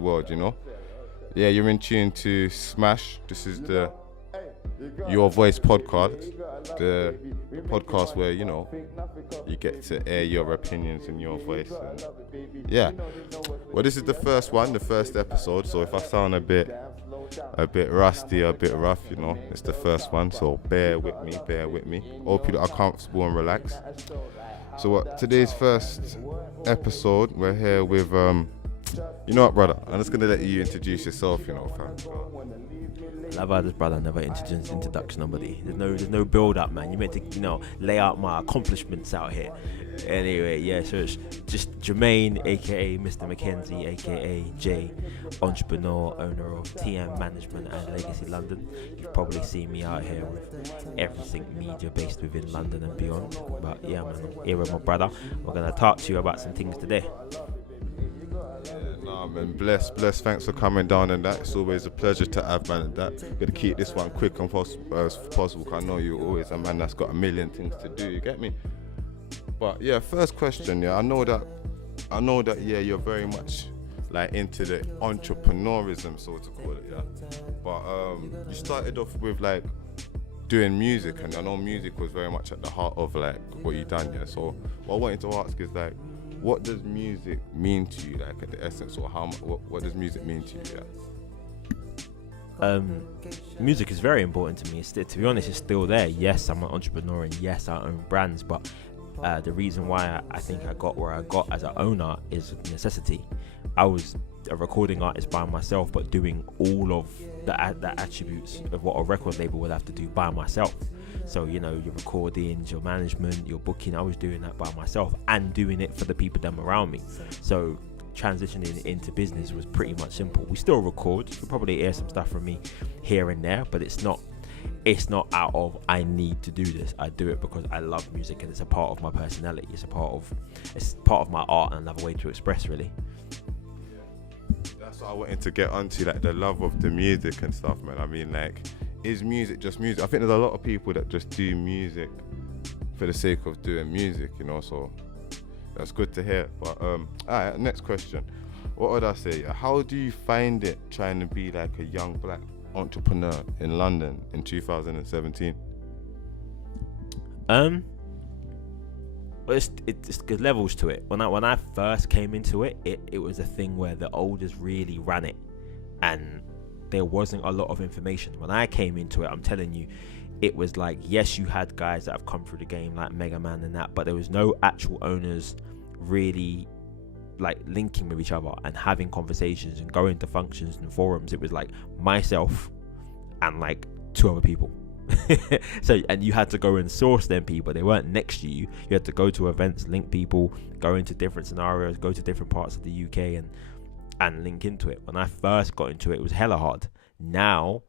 world, you know. Yeah, you're in tune to Smash. This is the Your Voice podcast, the podcast where you get to air your opinions in your voice. And yeah, well, this is the first one, the first episode. So if I sound a bit rusty, a bit rough, it's the first one. So bear with me. Hope you are comfortable and relaxed. So today's first episode, we're here with you know what, brother? I'm just gonna let you introduce yourself, fam. I love how this brother never introduced nobody. There's no build up, man. You meant to, lay out my accomplishments out here. Anyway, yeah, so it's just Jermaine, aka Mr. McKenzie, aka J, entrepreneur, owner of TM Management and Legacy London. You've probably seen me out here with everything media based within London and beyond. But yeah, man, I'm here with my brother. We're gonna talk to you about some things today. Nah, man, bless. Thanks for coming down and that. It's always a pleasure to have man and that. Gonna keep this one quick and as possible. Cause I know you're always a man that's got a million things to do. You get me? But yeah, first question. Yeah, I know that. Yeah, you're very much like into the entrepreneurism, so to call it. Yeah. But you started off with like doing music, and I know music was very much at the heart of like what you done. Yeah. So what I wanted to ask is like, what does music mean to you, like at the essence, or what does music mean to you? Yeah. Music is very important to me. To be honest, it's still there. Yes, I'm an entrepreneur, and yes, I own brands, but the reason why I think I got where I got as an owner is necessity. I was a recording artist by myself, but doing all of the attributes of what a record label would have to do by myself. So, your recordings, your management, your booking, I was doing that by myself and doing it for the people that are around me. So transitioning into business was pretty much simple. We still record. You can probably hear some stuff from me here and there, but it's not out of I need to do this. I do it because I love music and it's a part of my personality. It's part of my art and another way to express, really. That's what I wanted to get onto, like the love of the music and stuff, man. I mean, like, is music just music? I think there's a lot of people that just do music for the sake of doing music, so that's good to hear. But alright, next question. What would I say? How do you find it trying to be like a young black entrepreneur in London in 2017? Well, it's good levels to it. When I first came into it was a thing where the olders really ran it, and there wasn't a lot of information. When I came into it, I'm telling you, it was like, yes, you had guys that have come through the game like Mega Man and that, but there was no actual owners really like linking with each other and having conversations and going to functions and forums. It was like myself and like two other people. So, and you had to go and source them people. They weren't next to you. You had to go to events, link people, go into different scenarios, go to different parts of the UK and link into it. When I first got into it, it was hella hard. Now,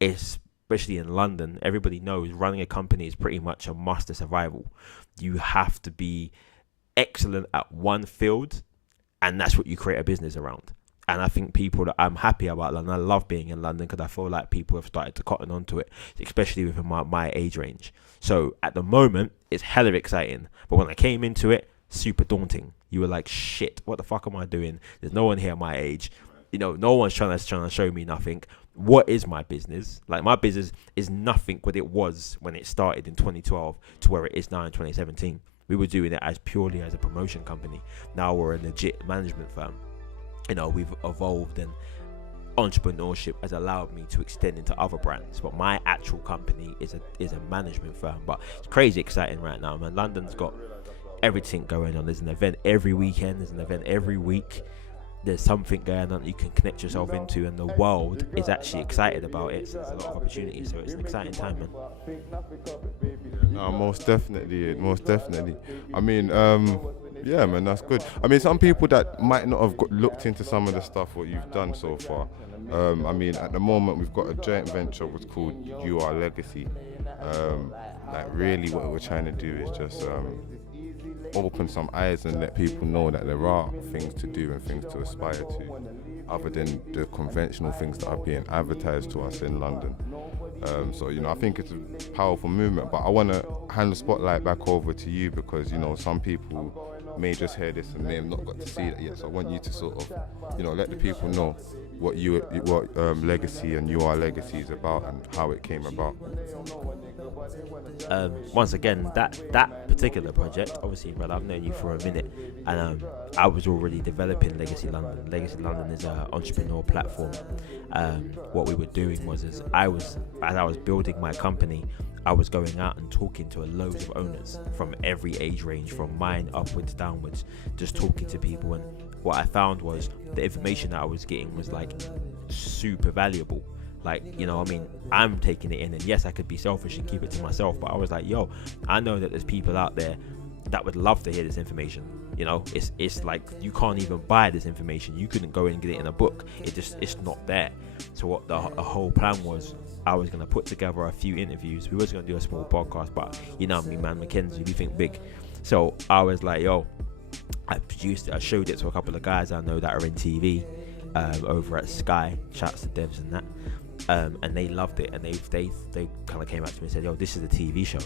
especially in London, everybody knows running a company is pretty much a must to survival. You have to be excellent at one field, and that's what you create a business around. And I think people that I'm happy about London, I love being in London because I feel like people have started to cotton onto it, especially within my age range. So at the moment, it's hella exciting. But when I came into it, super daunting. You were like, shit, what the fuck am I doing? There's no one here my age. No one's trying to show me nothing. What is my business? Like, my business is nothing what it was when it started in 2012 to where it is now in 2017. We were doing it as purely as a promotion company. Now we're a legit management firm. We've evolved, and entrepreneurship has allowed me to extend into other brands. But my actual company is a management firm. But it's crazy exciting right now, man. London's got everything going on. There's an event every weekend. There's an event every week. There's something going on that you can connect yourself into, and the world is actually excited about it. So there's a lot of opportunities. So it's an exciting time, man. No, most definitely. I mean, yeah, man, that's good. I mean, some people that might not have looked into some of the stuff what you've done so far. I mean, at the moment we've got a joint venture what's called Legacy. Like, really, what we're trying to do is just open some eyes and let people know that there are things to do and things to aspire to, other than the conventional things that are being advertised to us in London. So, I think it's a powerful movement, but I want to hand the spotlight back over to you because, some people may just hear this and may have not got to see that yet. So I want you to sort of, let the people know what Legacy and Legacy is about and how it came about. Once again, that particular project, obviously, brother, I've known you for a minute, and I was already developing Legacy London. Legacy London is an entrepreneur platform. What we were doing was, as I was building my company, I was going out and talking to a load of owners from every age range, from mine upwards, downwards, just talking to people. And what I found was the information that I was getting was like super valuable. Like, I'm taking it in, and yes, I could be selfish and keep it to myself, but I was like, yo, I know that there's people out there that would love to hear this information. It's like you can't even buy this information. You couldn't go and get it in a book. It's not there. So what the whole plan was, I was going to put together a few interviews. We was going to do a small podcast, but me, man, McKenzie, we think big. So I was like, yo, I produced it. I showed it to a couple of guys I know that are in TV over at Sky. Shouts to Devs and that. And they loved it, and they kind of came up to me and said, yo, this is a TV show.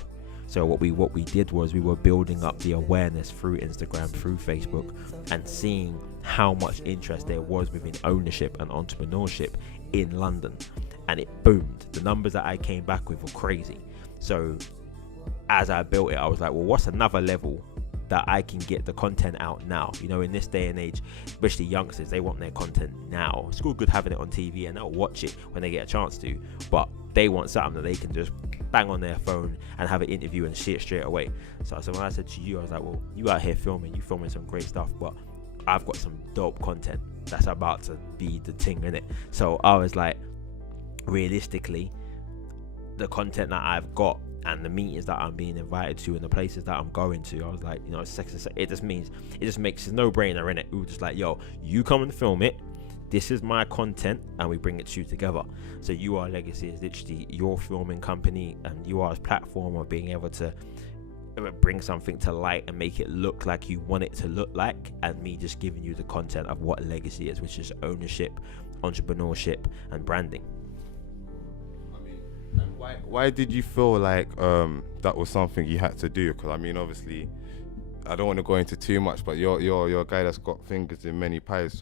So what we did was we were building up the awareness through Instagram, through Facebook, and seeing how much interest there was within ownership and entrepreneurship in London, and it boomed. The numbers that I came back with were crazy. So as I built it, I was like, well, what's another level that I can get the content out now? In this day and age, especially youngsters, they want their content now. It's all good having it on TV and they'll watch it when they get a chance to, but they want something that they can just bang on their phone and have an interview and see it straight away. So when I said to you, I was like, well, you out here filming some great stuff, but I've got some dope content that's about to be the thing, innit? So I was like, realistically, the content that I've got and the meetings that I'm being invited to and the places that I'm going to, I was like, it just makes a no-brainer, innit? We were just like, yo, you come and film it, this is my content, and we bring it to you together. So Legacy is literally your filming company, and UR's platform of being able to bring something to light and make it look like you want it to look like, and me just giving you the content of what Legacy is, which is ownership, entrepreneurship, and branding. And why did you feel like that was something you had to do? Because obviously, I don't want to go into too much, but you're a guy that's got fingers in many pies. So